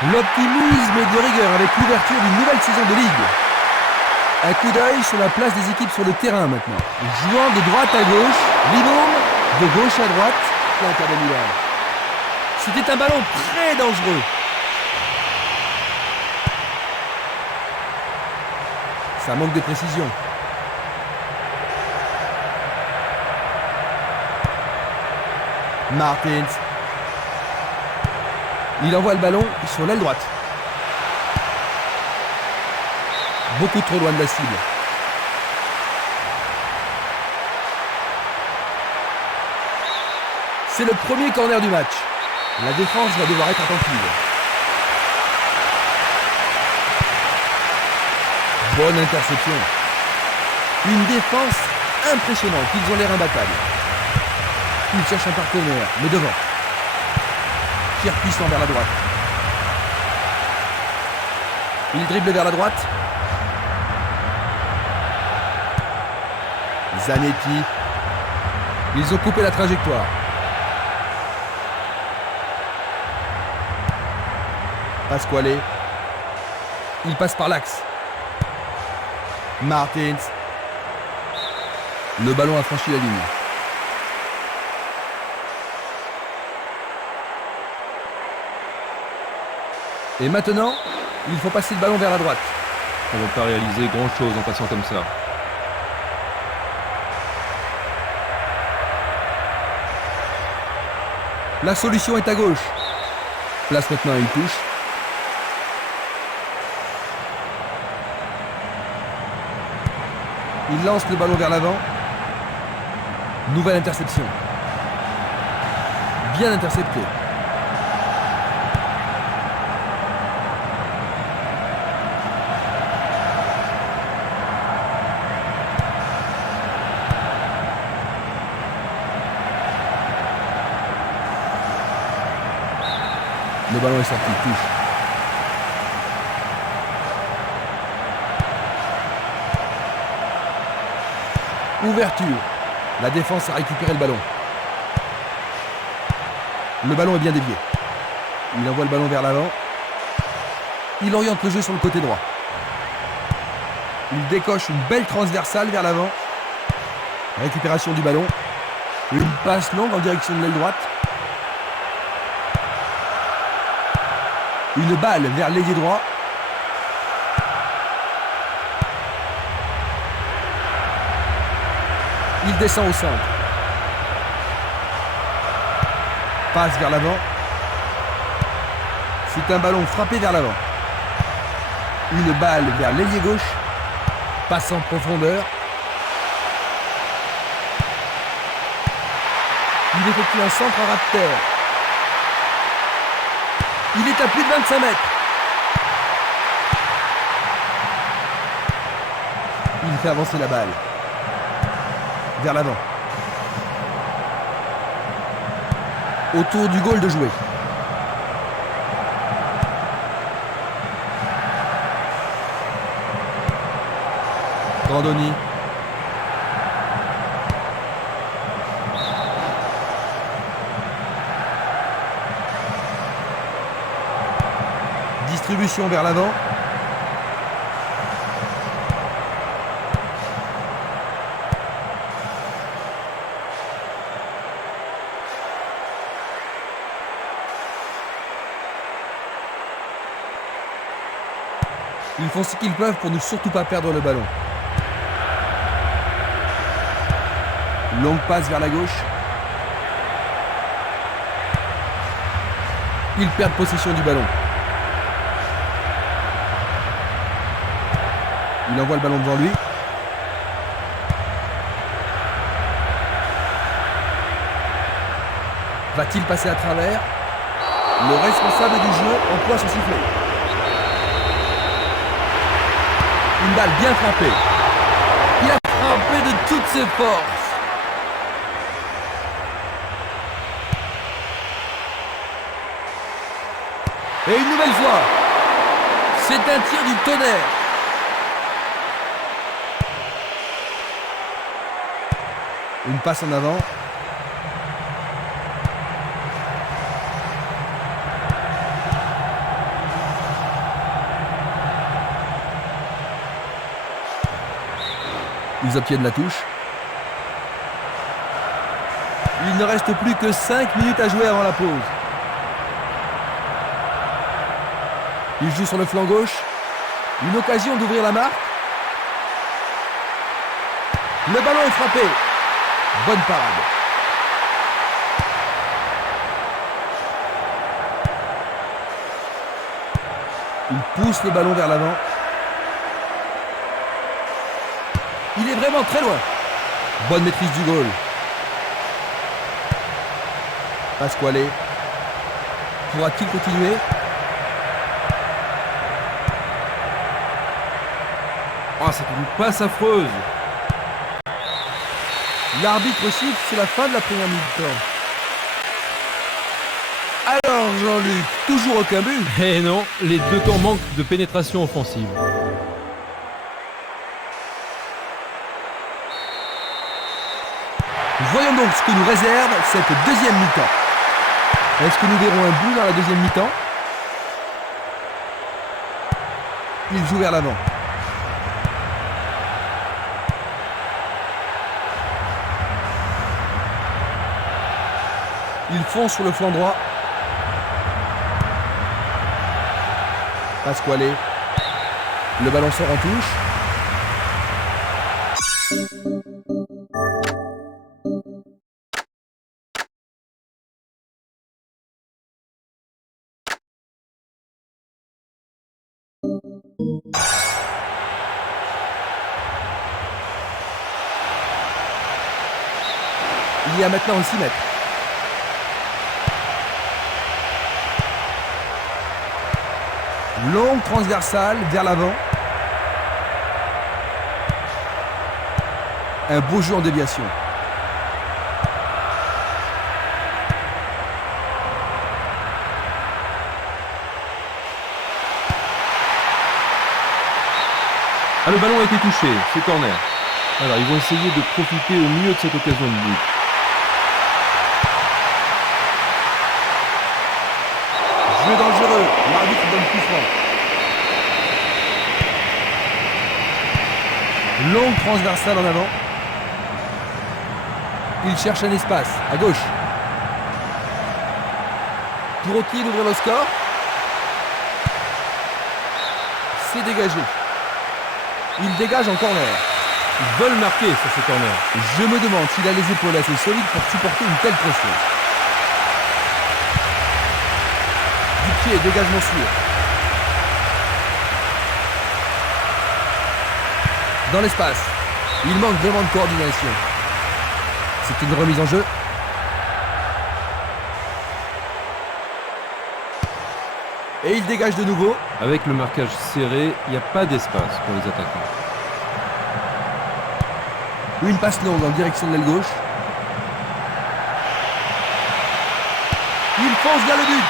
L'optimisme est de rigueur avec l'ouverture d'une nouvelle saison de ligue. Un coup d'œil sur la place des équipes sur le terrain maintenant. Jouant de droite à gauche, Liboum, de gauche à droite, l'Inter de Milan. C'était un ballon très dangereux. Ça manque de précision. Martins. Il envoie le ballon sur l'aile droite. Beaucoup trop loin de la cible. C'est le premier corner du match. La défense va devoir être attentive. Bonne interception. Une défense impressionnante. Ils ont l'air imbattables. Ils cherchent un partenaire, mais devant. Tir puissant vers la droite. Il dribble vers la droite. Zanetti. Ils ont coupé la trajectoire. Pasquale. Il passe par l'axe. Martins. Le ballon a franchi la ligne. Et maintenant, il faut passer le ballon vers la droite. On ne va pas réaliser grand-chose en passant comme ça. La solution est à gauche. Place maintenant une touche. Il lance le ballon vers l'avant. Nouvelle interception. Bien intercepté. Le ballon est sorti, touche. Ouverture. La défense a récupéré le ballon. Le ballon est bien dévié. Il envoie le ballon vers l'avant. Il oriente le jeu sur le côté droit. Il décoche une belle transversale vers l'avant. Récupération du ballon. Une passe longue en direction de l'aile droite. Une balle vers l'ailier droit. Il descend au centre. Passe vers l'avant. C'est un ballon frappé vers l'avant. Une balle vers l'ailier gauche. Passe en profondeur. Il effectue un centre à ras de terre. Il est à plus de 25 mètres. Il fait avancer la balle. Vers l'avant. Autour du goal de jouer. Grandoni. Distribution vers l'avant. Ils font ce qu'ils peuvent pour ne surtout pas perdre le ballon. Longue passe vers la gauche. Ils perdent possession du ballon. Il envoie le ballon devant lui. Va-t-il passer à travers? Le responsable du jeu emploie son sifflet. Une balle bien frappée. Il a frappé de toutes ses forces. Et une nouvelle fois, c'est un tir du tonnerre. Une passe en avant. Ils obtiennent la touche. Il ne reste plus que 5 minutes à jouer avant la pause. Il joue sur le flanc gauche. Une occasion d'ouvrir la marque. Le ballon est frappé. Bonne parade. Il pousse le ballon vers l'avant. Il est vraiment très loin. Bonne maîtrise du goal. Pasquale. Pourra-t-il continuer? Oh, c'est une passe affreuse. L'arbitre siffle, c'est la fin de la première mi-temps. Alors Jean-Luc, toujours aucun but? Eh non, les deux camps manquent de pénétration offensive. Voyons donc ce que nous réserve cette deuxième mi-temps. Est-ce que nous verrons un but dans la deuxième mi-temps? Il joue vers l'avant. Il fonce sur le flanc droit. Pasquale. Le ballon sort en touche. Il y a maintenant 6 mètres. Longue transversale vers l'avant. Un beau jeu en déviation. Ah, le ballon a été touché, c'est corner. Alors, ils vont essayer de profiter au mieux de cette occasion de but. Jeu dangereux, l'arbitre donne coup franc. Longue transversale en avant. Il cherche un espace, à gauche. Pourrait-il ouvrir le score? C'est dégagé. Il dégage en corner. Ils veulent marquer sur ce corner. Je me demande s'il a les épaules assez solides pour supporter une telle pression. Du pied, dégagement sûr. Dans l'espace. Il manque vraiment de coordination. C'est une remise en jeu. Et il dégage de nouveau. Avec le marquage serré, il n'y a pas d'espace pour les attaquants. Une passe longue en direction de l'aile gauche. Il fonce vers le but.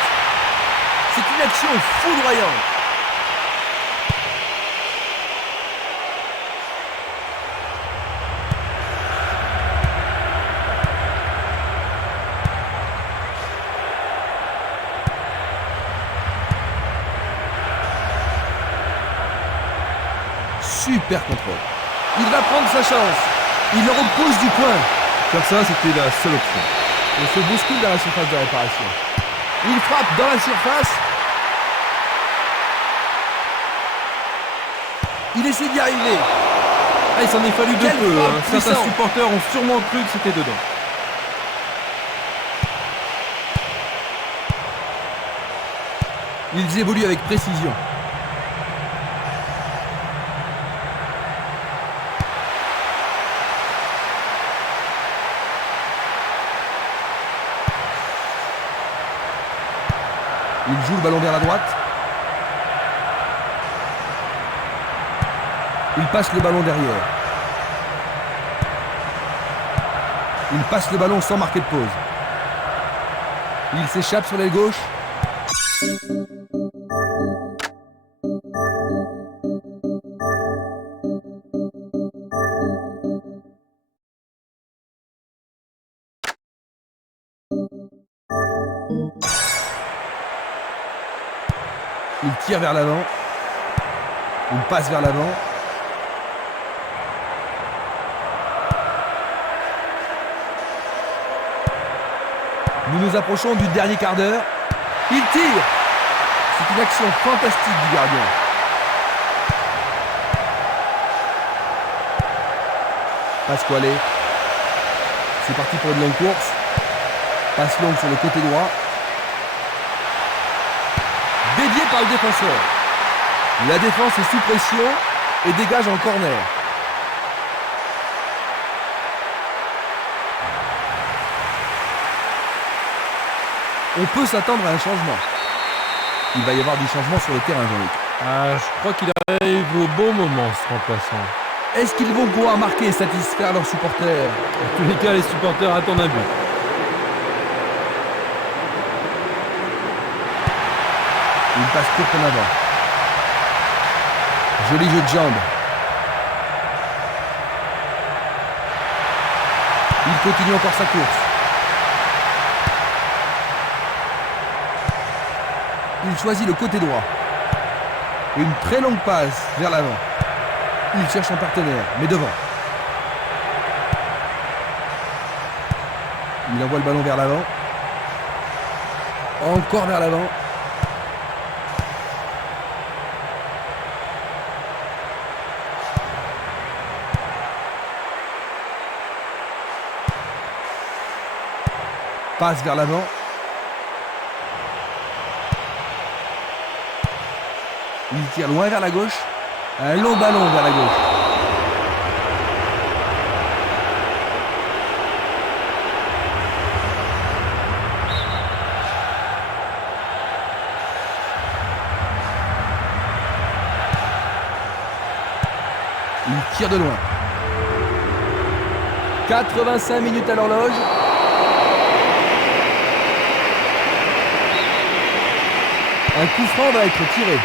C'est une action foudroyante. Super contrôle. Il va prendre sa chance. Il le repousse du coin. Faire ça, c'était la seule option. On se bouscule dans la surface de réparation. Il frappe dans la surface. Il essaie d'y arriver. Ah, il s'en est fallu de Quelle peu. frappe Certains puissante. supporters ont sûrement cru que c'était dedans. Ils évoluent avec précision. Il joue le ballon vers la droite. Il passe le ballon derrière. Il passe le ballon sans marquer de pause. Il s'échappe sur l'aile gauche. Il tire vers l'avant. Il passe vers l'avant. Nous nous approchons du dernier quart d'heure. Il tire. C'est une action fantastique du gardien. Pasquale. C'est parti pour une longue course. Passe longue sur le côté droit. Dévié par le défenseur. La défense est sous pression et dégage en corner. On peut s'attendre à un changement. Il va y avoir du changement sur le terrain, Jean-Luc. Je crois qu'il arrive au bon moment, ce remplaçant. Est-ce qu'ils vont pouvoir marquer et satisfaire leurs supporters? En tous les cas, les supporters attendent un but. Une passe courte en avant. Joli jeu de jambes. Il continue encore sa course. Il choisit le côté droit. Une très longue passe vers l'avant. Il cherche un partenaire, mais devant. Il envoie le ballon vers l'avant. Encore vers l'avant. Passe vers l'avant. Il tire loin vers la gauche. Un long ballon vers la gauche. Il tire de loin. 85 minutes à l'horloge. Un coup franc va être tiré.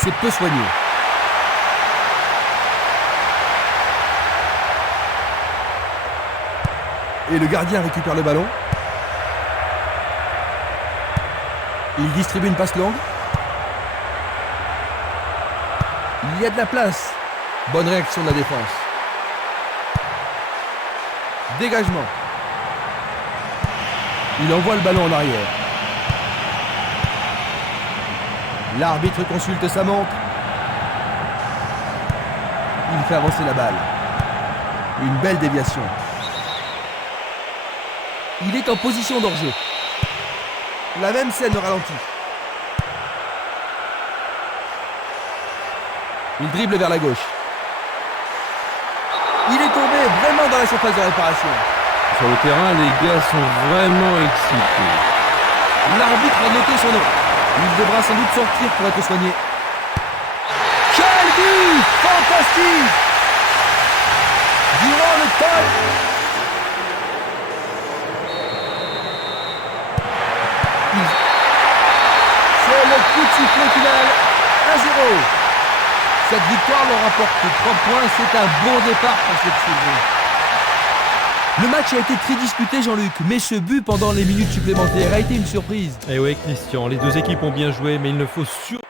C'est peu soigné. Et le gardien récupère le ballon. Il distribue une passe longue. Il y a de la place. Bonne réaction de la défense. Dégagement. Il envoie le ballon en arrière. L'arbitre consulte sa montre. Il fait avancer la balle. Une belle déviation. Il est en position d'hors-jeu. La même scène au ralenti. Il dribble vers la gauche. Il est tombé vraiment dans la surface de réparation. Sur le terrain, les gars sont vraiment excités. L'arbitre a noté son nom. Il devra sans doute sortir pour être soigné. Quel but fantastique! Durant le temps. C'est le coup de sifflet final. 1-0. Cette victoire leur rapporte 3 points. C'est un bon départ pour cette saison. Le match a été très disputé, Jean-Luc, mais ce but pendant les minutes supplémentaires a été une surprise. Eh oui, Christian, les deux équipes ont bien joué, mais il ne faut surtout